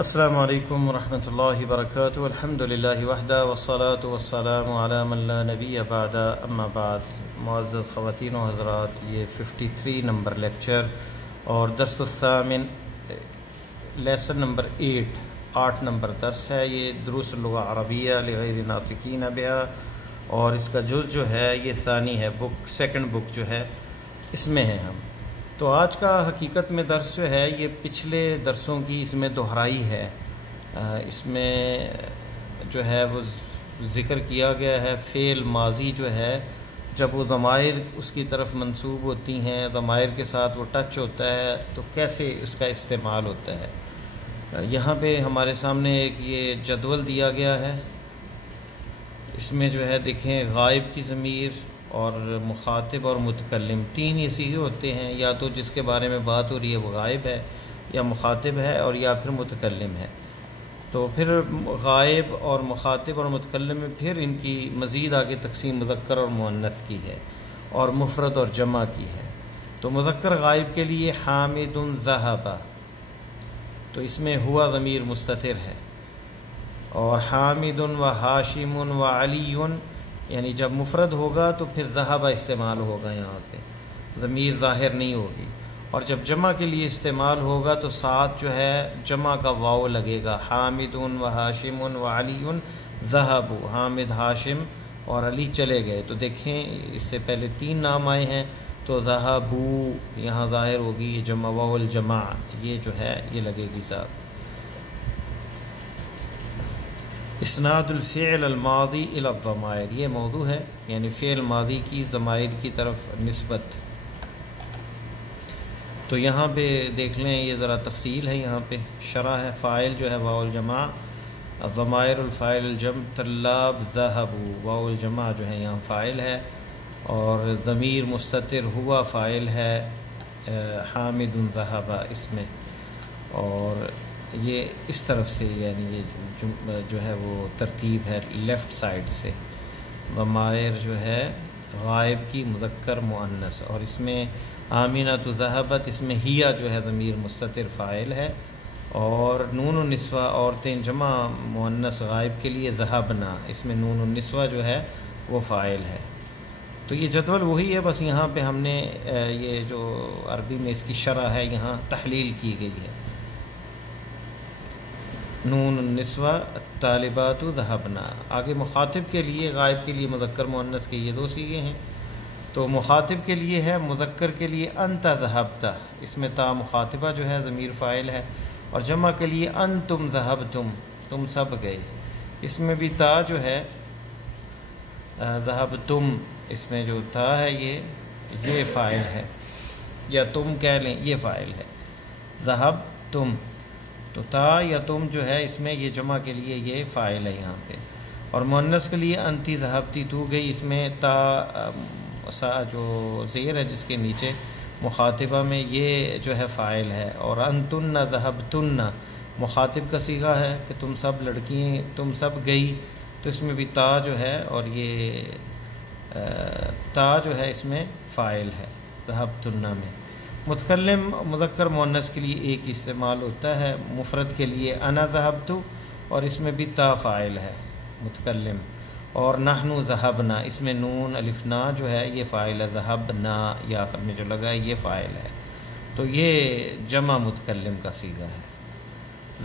السلام علیکم ورحمۃ اللہ وبرکاتہ. الحمد للہ وحدہ والصلاة والسلام علی من لا نبی بعد. اما بعد. معزز خواتین و حضرات، یہ 53 نمبر لیکچر اور درس الثامن لیسن نمبر 8 نمبر درس ہے. یہ دروس اللغہ عربیہ لغیر ناطقین بہا، اور اس کا جز جو ہے یہ ثانی ہے، سیکنڈ بک جو ہے اس میں ہے ہم. تو آج کا حقیقت میں درس جو ہے یہ پچھلے درسوں کی اس میں دہرائی ہے. اس میں جو ہے وہ ذکر کیا گیا ہے فعل ماضی جو ہے جب وہ ضمائر اس کی طرف منسوب ہوتی ہیں، ضمائر کے ساتھ وہ ٹچ ہوتا ہے تو کیسے اس کا استعمال ہوتا ہے. یہاں پہ ہمارے سامنے ایک یہ جدول دیا گیا ہے. اس میں جو ہے دیکھیں غائب کی ضمیر اور مخاطب اور متکلم، تین یہ صیغے ہوتے ہیں، یا تو جس کے بارے میں بات ہو رہی ہے وہ غائب ہے یا مخاطب ہے اور یا پھر متکلم ہے. تو پھر غائب اور مخاطب اور متکلم میں پھر ان کی مزید آگے تقسیم مذکر اور مؤنث کی ہے اور مفرد اور جمع کی ہے. تو مذکر غائب کے لیے حامد ذہب، تو اس میں ہوا ضمیر مستتر ہے، اور حامد و ہاشم و علی، یعنی جب مفرد ہوگا تو پھر ذہب استعمال ہوگا، یہاں پہ ضمیر ظاہر نہیں ہوگی. اور جب جمع کے لیے استعمال ہوگا تو ساتھ جو ہے جمع کا واو لگے گا. حامد و ہاشم و علی ذہبوا، حامد ہاشم اور علی چلے گئے. تو دیکھیں اس سے پہلے 3 نام آئے ہیں، تو ذہبوا یہاں ظاہر ہوگی، یہ جمع واو الجمع یہ جو ہے یہ لگے گی صاحب. اسناد الفعل الماضی الی الضمائر، یہ موضوع ہے، یعنی فعل ماضی کی ضمائر کی طرف نسبت. تو یہاں پہ دیکھ لیں یہ ذرا تفصیل ہے، یہاں پہ شرح ہے. فاعل جو ہے واو الجمع، الضمائر الفاعل الجمع، طلاب ذهبوا، واو الجمع جو ہے یہاں فاعل ہے، اور ضمیر مستتر ہوا فاعل ہے، حامد ذهب اس میں. اور یہ اس طرف سے یعنی یہ جو ہے وہ ترتیب ہے لیفٹ سائڈ سے. ضمائر جو ہے غائب کی مذکر مؤنث، اور اس میں آمینۃ ذہبت، اس میں ہیا جو ہے ضمیر مستتر فاعل ہے، اور نون النسوہ عورتیں جمع مؤنث غائب کے لیے ذہبنا، اس میں نون النسوہ جو ہے وہ فاعل ہے. تو یہ جدول وہی ہے، بس یہاں پہ ہم نے یہ جو عربی میں اس کی شرح ہے یہاں تحلیل کی گئی ہے. نون النسوہ طالبات ذہبنا. آگے مخاطب کے لیے، غائب کے لیے مذکر مؤنث کے یہ 2 صیغے ہیں. تو مخاطب کے لیے ہے، مذکر کے لیے انت ذہبت، اس میں تا مخاطبہ جو ہے ضمیر فاعل ہے، اور جمع کے لیے انتم ذہبتم، تم سب گئے، اس میں بھی تا جو ہے ذہبتم، اس میں جو تا ہے یہ فاعل ہے، یا تم کہہ لیں یہ فاعل ہے، ذہبتم. تو تا یا تم جو ہے اس میں یہ جمع کے لیے یہ فاعل ہے یہاں پہ. اور مؤنث کے لیے انتی ذہبتی، تو گئی، اس میں تا جو زیر ہے جس کے نیچے مخاطبہ میں یہ جو ہے فاعل ہے، اور انتن ذہبتن مخاطب کا صیغہ ہے کہ تم سب لڑکیاں، تم سب گئی، تو اس میں بھی تا جو ہے اور یہ تا جو ہے اس میں فاعل ہے ذہبتن میں. متکلم مذکر مؤنث کے لیے ایک استعمال ہوتا ہے، مفرد کے لیے انا ذہبت، اور اس میں بھی تا فاعل ہے متکلم. اور نحن ذہبنا، اس میں نون الف نا جو ہے یہ فاعل ہے، ذہبنا یا آخر میں جو لگا ہے یہ فاعل ہے. تو یہ جمع متکلم کا صیغہ ہے.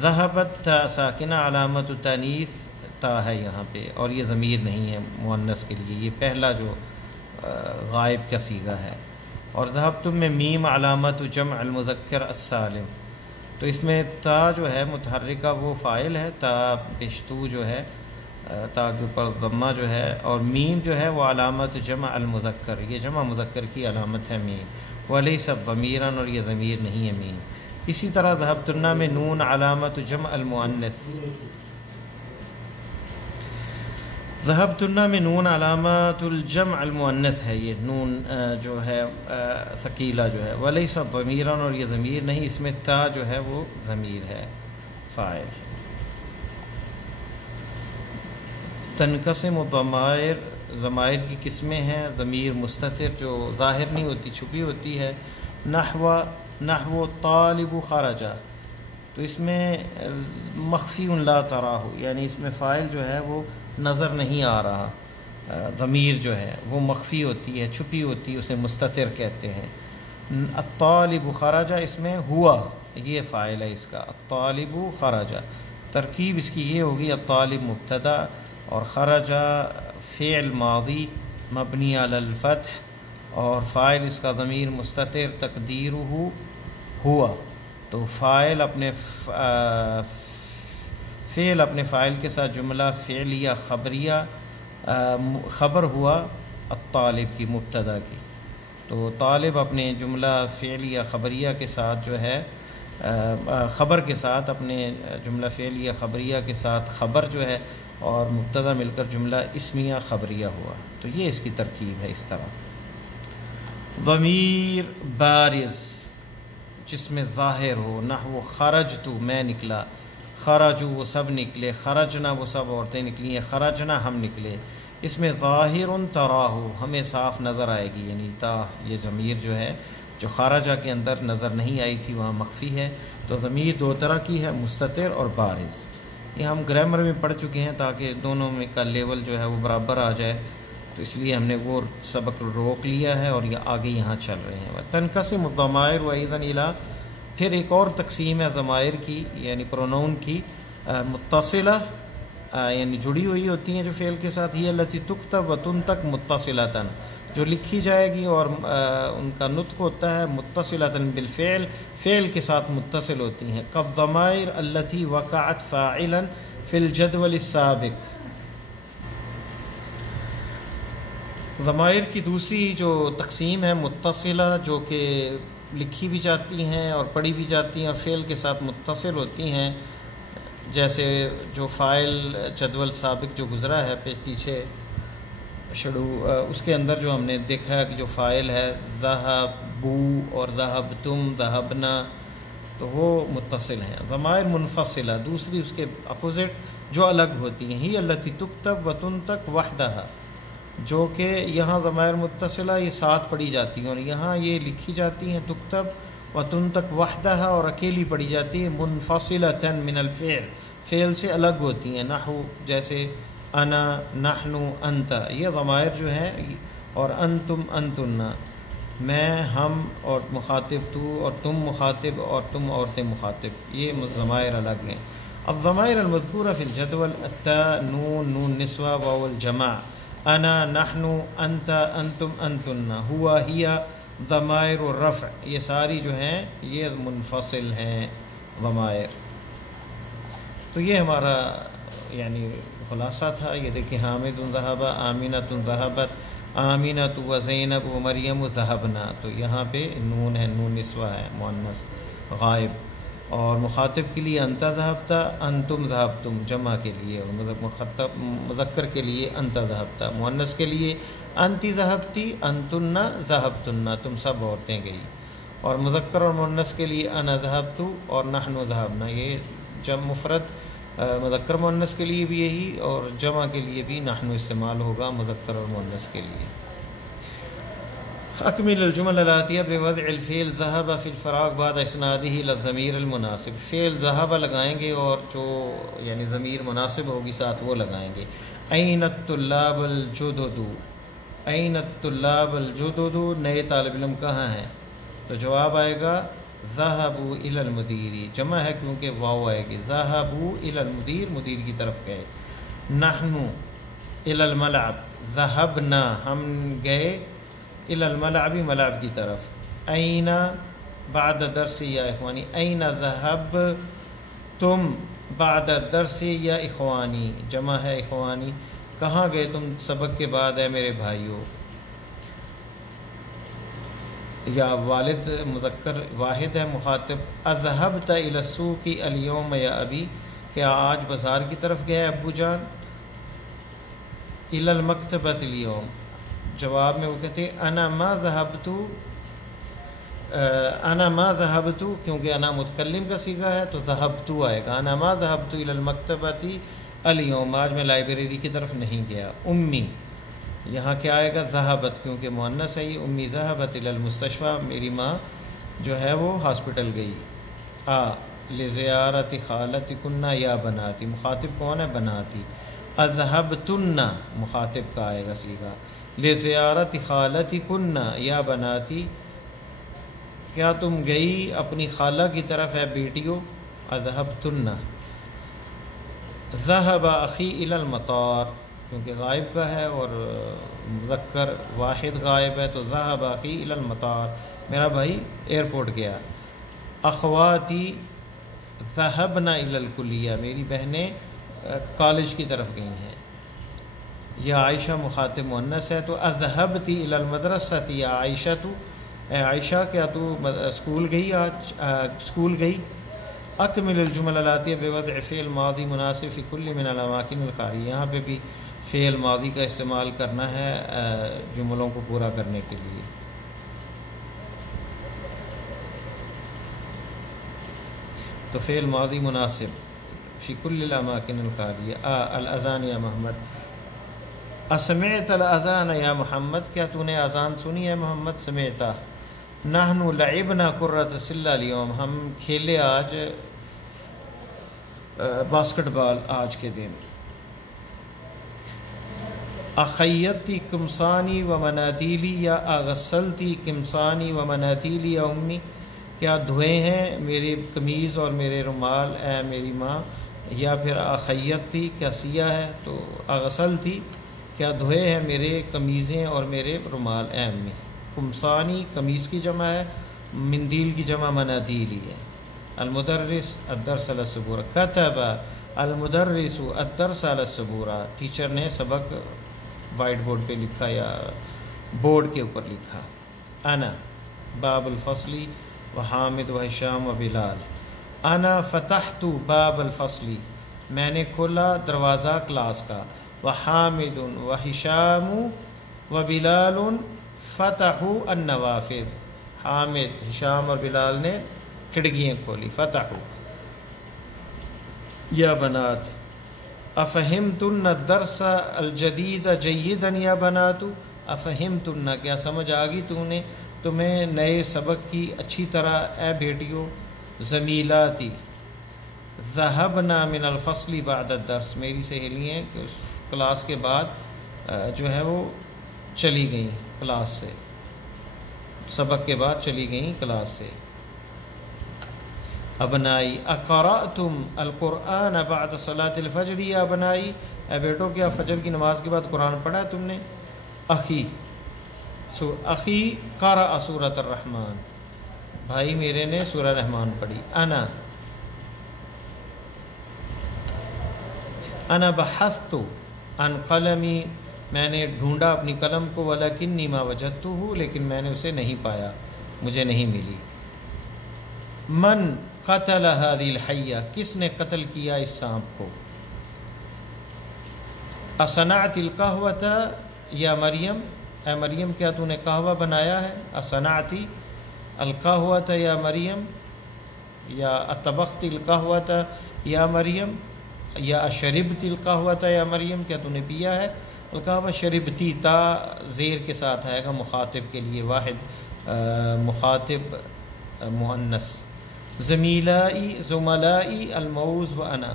ذہبت تا ساکنہ علامت تانیث تا ہے یہاں پہ، اور یہ ضمیر نہیں ہے مؤنث کے لیے، یہ پہلا جو غائب کا صیغہ ہے. اور ذہبتم میں میم علامت جمع المذکر السالم، تو اس میں تا جو ہے متحرکہ وہ فاعل ہے، تا پیشتو جو ہے تا کے اوپر ضمہ جو ہے، اور میم جو ہے وہ علامت جمع المذکر، یہ جمع مذکر کی علامت ہے میم. ولیس ضمیراً، اور یہ ضمیر نہیں ہے میم. اسی طرح ذہبتن میں نون علامت جمع المؤنث، ذہبتن میں نون علامات الجمع المؤنث ہے، یہ نون جو ہے ثقیلہ جو ہے. ولیس ضمیراً، اور یہ ضمیر نہیں، اس میں تا جو ہے وہ ضمیر ہے فاعل. تنقسم الضمائر، ضمائر کی قسمیں ہیں. ضمیر مستتر جو ظاہر نہیں ہوتی، چھپی ہوتی ہے. نحو طالب خرجہ، تو اس میں مخفی لا تراہ، یعنی اس میں فاعل جو ہے وہ نظر نہیں آ رہا، ضمیر جو ہے وہ مخفی ہوتی ہے، چھپی ہوتی ہے، اسے مستتر کہتے ہیں۔ الطالب خرج، اس میں ہوا یہ فاعل ہے اس کا، الطالب خرج، ترکیب اس کی یہ ہوگی الطالب مبتدا اور خرج فعل ماضی مبنی علی الفتح اور فاعل اس کا ضمیر مستتر تقدیرہ ہوا، تو فاعل اپنے فعل اپنے فاعل کے ساتھ جملہ فعلیہ خبریہ خبر ہوا الطالب کی مبتدا کی، تو طالب اپنے جملہ فعلیہ خبریہ کے ساتھ جو ہے خبر کے ساتھ اپنے جملہ فعلیہ خبریہ کے ساتھ خبر جو ہے اور مبتدا مل کر جملہ اسمیہ خبریہ ہوا، تو یہ اس کی ترکیب ہے اس طرح۔ ضمیر بارز جس میں ظاہر ہو، نحو خرجت میں نکلا، خرجو وہ سب نکلے، خرجنا وہ سب عورتیں نکلی ہیں، خرجنا ہم نکلے، اس میں ظاہر تراہ ہمیں صاف نظر آئے گی، یعنی تا یہ ضمیر جو ہے جو خارجہ کے اندر نظر نہیں آئی تھی وہاں مخفی ہے، تو ضمیر دو طرح کی ہے، مستتر اور بارز، یہ ہم گرامر میں پڑھ چکے ہیں تاکہ دونوں میں کا لیول جو ہے وہ برابر آ جائے، تو اس لیے ہم نے وہ سبق روک لیا ہے اور یہ آگے یہاں چل رہے ہیں۔ تنقسم الضمائر وأيضا إلى، پھر ایک اور تقسیم ہے ضمائر کی یعنی پرونون کی، متصلہ یعنی جڑی ہوئی ہوتی ہیں جو فعل کے ساتھ، ہی التی تکتب وتنطق متصلۃ، جو لکھی جائے گی اور ان کا نطق ہوتا ہے متصلۃ بالفعل، فعل کے ساتھ متصل ہوتی ہیں، کالضمائر التی وقعت فاعلا فی الجدول السابق۔ ضمائر کی دوسری جو تقسیم ہے متصلہ، جو کہ لکھی بھی جاتی ہیں اور پڑھی بھی جاتی ہیں اور فعل کے ساتھ متصل ہوتی ہیں، جیسے جو فاعل جدول سابق جو گزرا ہے پیچھے شروع، اس کے اندر جو ہم نے دیکھا ہے کہ جو فاعل ہے ذہبو اور ذہبتم ذہبنا، تو وہ متصل ہیں۔ ضمائر منفصلہ دوسری اس کے اپوزٹ جو الگ ہوتی ہیں، ہی التی تکتب وتنطق وحدہ، جو کہ یہاں ضمائر متصلہ یہ ساتھ پڑھی جاتی ہیں اور یہاں یہ لکھی جاتی ہیں تکتب وتنطق وحدہ اور اکیلی پڑھی جاتی ہے منفصلۃ من الفعل، فعل سے الگ ہوتی ہیں، نحو جیسے انا نحن انت، یہ ضمائر جو ہیں، اور انتم انتن میں ہم اور مخاطب تو اور تم مخاطب اور تم عورتیں مخاطب، یہ ضمائر الگ ہیں۔ الضمائر المذکورہ فی الجدول التاء نون نون نسوہ واو الجمع، انا نحن انت انتم انتن ہوا ہی ضمائر الرفع، یہ ساری جو ہیں یہ منفصل ہیں ضمائر۔ تو یہ ہمارا یعنی خلاصہ تھا، یہ دیکھیں حامد ذہب، آمینۃ ذہبت، آمینۃ و زینب و مریم ذہبنا، تو یہاں پہ نون ہے، نون نسوہ ہے مؤنث غائب، اور مخاطب کے لیے انت ذہبت، انتم ذہبتم جمع کے لیے، اور مخاطب مذکر کے لیے انت ذہبت، مؤنث کے لیے انتی ذہبتی انتن ذہبتن، تم سب عورتیں گئی، اور مذکر اور مؤنث کے لیے انا ذہبت اور نحن ذہبنا، یہ جمع مفرد مذکر مؤنث کے لیے بھی یہی اور جمع کے لیے بھی نحن استعمال ہوگا مذکر اور مؤنث کے لیے۔ اکمل الجمل الاتیہ بوضع الفعل ذهب فی الفراغ بعد اسنادہ الی الضمیر المناسب، فعل ذهب لگائیں گے اور جو یعنی ضمیر مناسب ہوگی ساتھ وہ لگائیں گے۔ این الطلاب الجدد، این الطلاب الجدد، نئے طالب علم کہاں ہیں؟ تو جواب آئے گا ذهبوا الی المدیر، جمع ہے کیونکہ واو آئے گی، ذهبوا الی المدیر، مدیر کی طرف گئے۔ نحن الی الملعب، ذهبنا ہم گئے، الی الملعب ملعب کی طرف۔ این بعد درس یا اخوانی، این ذهبتم بعد درس یا اخوانی، جمع ہے اخوانی، کہاں گئے تم سبق کے بعد ہے میرے بھائیوں؟ یا والد مذکر واحد ہے مخاطب، اذهبت الی السوق اليوم یا ابی، کیا آج بازار کی طرف گیا ابو جان؟ الی المکتبۃ اليوم، جواب میں وہ کہتے ہیں انا ما ذهبت، انا ما ذهبت کیونکہ انا متکلم کا صیغہ ہے تو ذهبت آئے گا، انا ما ذهبت الی المکتبۃ اليوم، آج میں لائبریری کی طرف نہیں گیا۔ امی، یہاں کیا آئے گا؟ ذہبت کیونکہ مؤنث ہے یہ، امی ذہبت الی المستشفیٰ، میری ماں جو ہے وہ ہاسپٹل گئی۔ لزیارت خالتکن یا بناتی، مخاطب کون ہے؟ بناتی. اذهبتن مخاطب کا آئے گا صیغہ. لزیارت خالتکن یا بناتی، کیا تم گئی اپنی خالہ کی طرف ہے بیٹیوں؟ اذهبتن. ذهب اخی الی المطار، کیونکہ غائب کا ہے اور مذکر واحد غائب ہے تو ذهب اخی الی المطار، میرا بھائی ایئرپورٹ گیا. اخواتی ذهبن الی الکلیہ، میری بہنیں کالج کی طرف گئی ہیں. یا عائشہ مخاطب مؤنث ہے تو اذهبتی الی المدرسۃ یا عائشہ، اے عائشہ کیا تو اسکول گئی آج؟ اسکول گئی. اکمل الجمل الاتیہ بوضع فعل ماضی مناسب فی کل من الاماکن الخالیہ، یہاں پہ بھی فعل ماضی کا استعمال کرنا ہے جملوں کو پورا کرنے کے لیے. تو فعل ماضی مناسب فی کل الاماکن الخالیہ. الاذان یا محمد. اسمعت الاذان یا محمد، کیا تو نے اذان سنی ہے محمد؟ سمعتا. نحن لعبنا کرۃ السلہ اليوم، ہم کھیلے آج باسکٹ بال آج کے دن. اخیتی کمسانی و منادیلی یا اغسلتی کمسانی و منادیلی یا امی، کیا دھوئے ہیں میرے قمیض اور میرے رومال اے میری ماں؟ یا پھر اخیتی کیا سیاہ ہے تو اغسلتی کیا دھوئے ہیں میرے قمیضیں اور میرے رومال اے امی. کمسانی قمیض کی جمع ہے، مندیل کی جمع منادیلی ہے. المدرس الدرس علی السبورہ. کتب المدرس الدرس علی السبورہ، ٹیچر نے سبق وائٹ بورڈ پہ لکھا یا بورڈ کے اوپر لکھا. انا باب الفصلی و حامد و ہشام و بلال. انا فتحت باب الفصلی، میں نے کھولا دروازہ کلاس کا. و حامد و ہشام و بلال فتحوا النوافذ، حامد ہشام اور بلال نے کھڑکیاں کھولی. فتحوا. یا بنات. افہمتن الدرس الجدید جیدا یا بنات، افہمتن کیا سمجھ آ گئی تمہیں نئے سبق کی اچھی طرح اے بیٹیوں. زمیلاتی ذهبنا من الفصل بعد الدرس، میری سہیلیاں کلاس کے بعد جو ہے وہ چلی گئیں کلاس سے، سبق کے بعد چلی گئیں کلاس سے. ابنائی اقرأتم القرآن بعد صلاة الفجر یا ابنائی، اے بیٹو کیا فجر کی نماز کے بعد قرآن پڑھا تم نے؟ اخی اخی قرأ سورۃ الرحمن، بھائی میرے نے سورہ رحمان پڑھی. انا بحثت عن قلمی، میں نے ڈھونڈا اپنی قلم کو. ولکنی ما وجدتہ، لیکن میں نے اسے نہیں پایا، مجھے نہیں ملی. من قتل هذه الحیہ، کس نے قتل کیا اس سانپ کو؟ اصنعت القهوة یا مریم، اے مریم کیا تو نے قہوہ بنایا ہے؟ اصنعتی القهوة یا مریم، یا اطبخت القهوة یا مریم، یا اشربت القهوة یا مریم، کیا تو نے پیا ہے القهوہ؟ شربتی تا زیر کے ساتھ آئے گا مخاطب کے لیے، واحد مخاطب مؤنث. زمیلائی زملائی الموز و انا،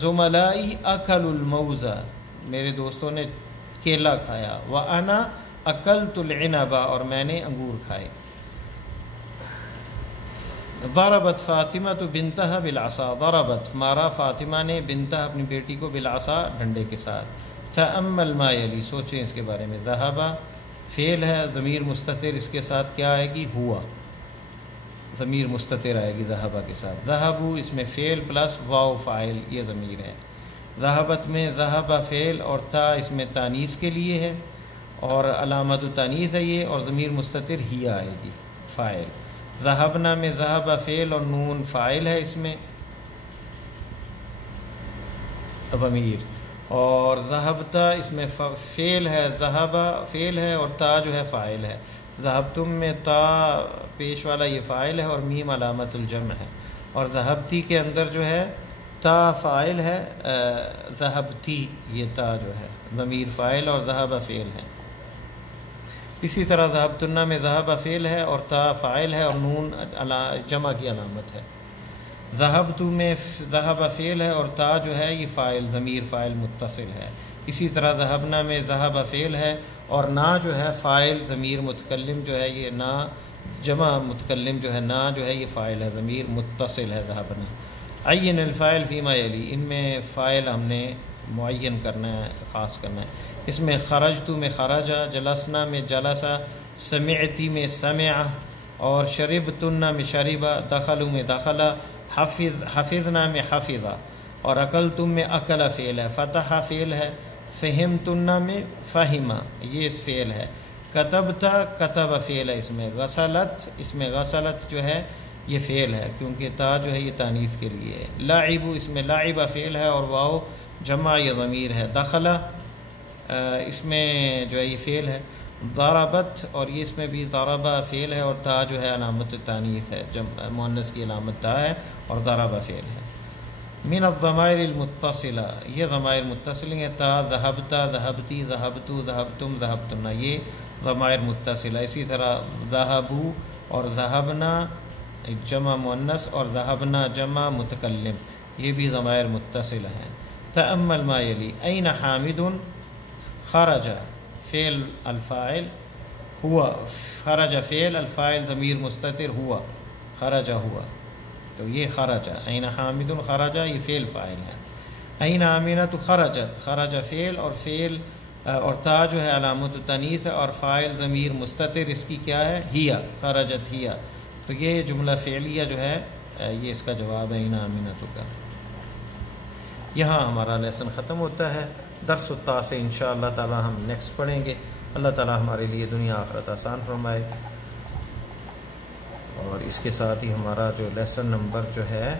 زملائی اکل الموز، میرے دوستوں نے کیلا کھایا. و انا اکلت العنب، اور میں نے انگور کھائے. ضربت فاطمہ بنتها بالعصا، ضربت مارا فاطمہ نے بنتها اپنی بیٹی کو بالعصا ڈنڈے کے ساتھ. تأمل ما یلی، سوچیں اس کے بارے میں. ذهب فعل ہے، ضمیر مستتر، اس کے ساتھ کیا آئے گی؟ ہوا، ضمیر مستتر آئے گی ذهب کے ساتھ. ذهبوا اس میں فعل پلس واو فاعل، یہ ضمیر ہے. ذهبت میں ذهب فعل اور تا اس میں تانیث کے لیے ہے، اور علامت تانیث ہے یہ، اور ضمیر مستتر ہی آئے گی فاعل. ذهبنا میں ذهب فعل اور نون فاعل ہے اس میں ضمیر، اور ذهبتا اس میں فعل ہے، ذهب فعل ہے اور تا جو ہے فاعل ہے. ذهبتم میں تا پیش والا یہ فاعل ہے اور میم علامت الجمع ہے، اور ذهبتی کے اندر جو ہے تا فاعل ہے، ذهبتی یہ تا جو ہے ضمیر فاعل اور ذهب فعل ہے. اسی طرح ذهبتن میں ذهب فعل ہے اور تا فاعل ہے اور نون جمع کی علامت ہے. ذہبتو میں ذہب فعل ہے اور تا جو ہے یہ فاعل، ضمیر فاعل متصل ہے. اسی طرح ذہبنا میں ذہب فعل ہے اور نا جو ہے فاعل ضمیر متکلم جو ہے یہ نا جمع متکلم جو ہے نا جو ہے یہ فاعل ہے، ضمیر متصل ہے ذہبنا. عین الفاعل فیما یلی، ان میں فاعل ہم نے معین کرنا ہے، خاص کرنا ہے. اس میں خرجتو میں خرجا، جلسنا میں جلسا، سمعتی میں سمع، اور شربتنا میں شربا، دخلو میں دخلا، حفظنا میں حفظا، اور اکلتم میں اکل فعل ہے، فتح فعل ہے، فہمتنا میں فہما یہ فعل ہے، کتبتا کتب فعل ہے، اس میں غسلت جو ہے یہ فعل ہے کیونکہ تا جو ہے یہ تانیث کے لیے ہے. لاعبو اس میں لاعبہ فعل ہے اور واو جمع یا ضمیر ہے. دخلا اس میں جو ہے یہ فعل ہے. ضربت اور یہ اس میں بھی ضربہ فعل ہے اور تا جو ہے علامت تانیث ہے، مؤنث کی علامت تا ہے اور ضربہ فعل ہے. من الضمائر المتصلہ، یہ ضمائر متصل ہیں، تا ذہبتا ذہبتی ذہبتو ذہبتم ذہبتن، یہ ضمائر متصلہ. اسی طرح ذہبو اور ذہبنا جمع مؤنث اور ذہبنا جمع متکلم، یہ بھی ضمائر متصلہ ہیں. تأمل ما یلی، این حامد، خرج فعل الفاعل، ہوا خرج فعل الفاعل ضمیر مستتر ہوا، خرج ہوا، تو یہ خرج. این حامد خرج یہ فعل فاعل ہے. این آمینہ خرجت، خرج فعل اور تا جو ہے علامت تانیث ہے اور فاعل ضمیر مستتر اس کی کیا ہے، ہیا، خرجت ہیا. تو یہ جملہ فعلیہ جو ہے یہ اس کا جواب ہے این آمینہ کا. یہاں ہمارا لیسن ختم ہوتا ہے. درس التاسع انشاءاللہ تعالی ہم نیکسٹ پڑھیں گے. اللہ تعالی ہمارے لیے دنیا آخرت آسان فرمائے. اور اس کے ساتھ ہی ہمارا جو لیسن نمبر جو ہے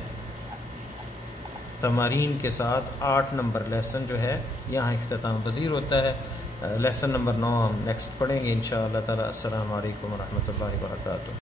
تمارین کے ساتھ 8 نمبر لیسن جو ہے یہاں اختتام پذیر ہوتا ہے. لیسن نمبر 9 ہم نیکسٹ پڑھیں گے انشاءاللہ تعالی. السلام علیکم ورحمۃ اللہ وبرکاتہ.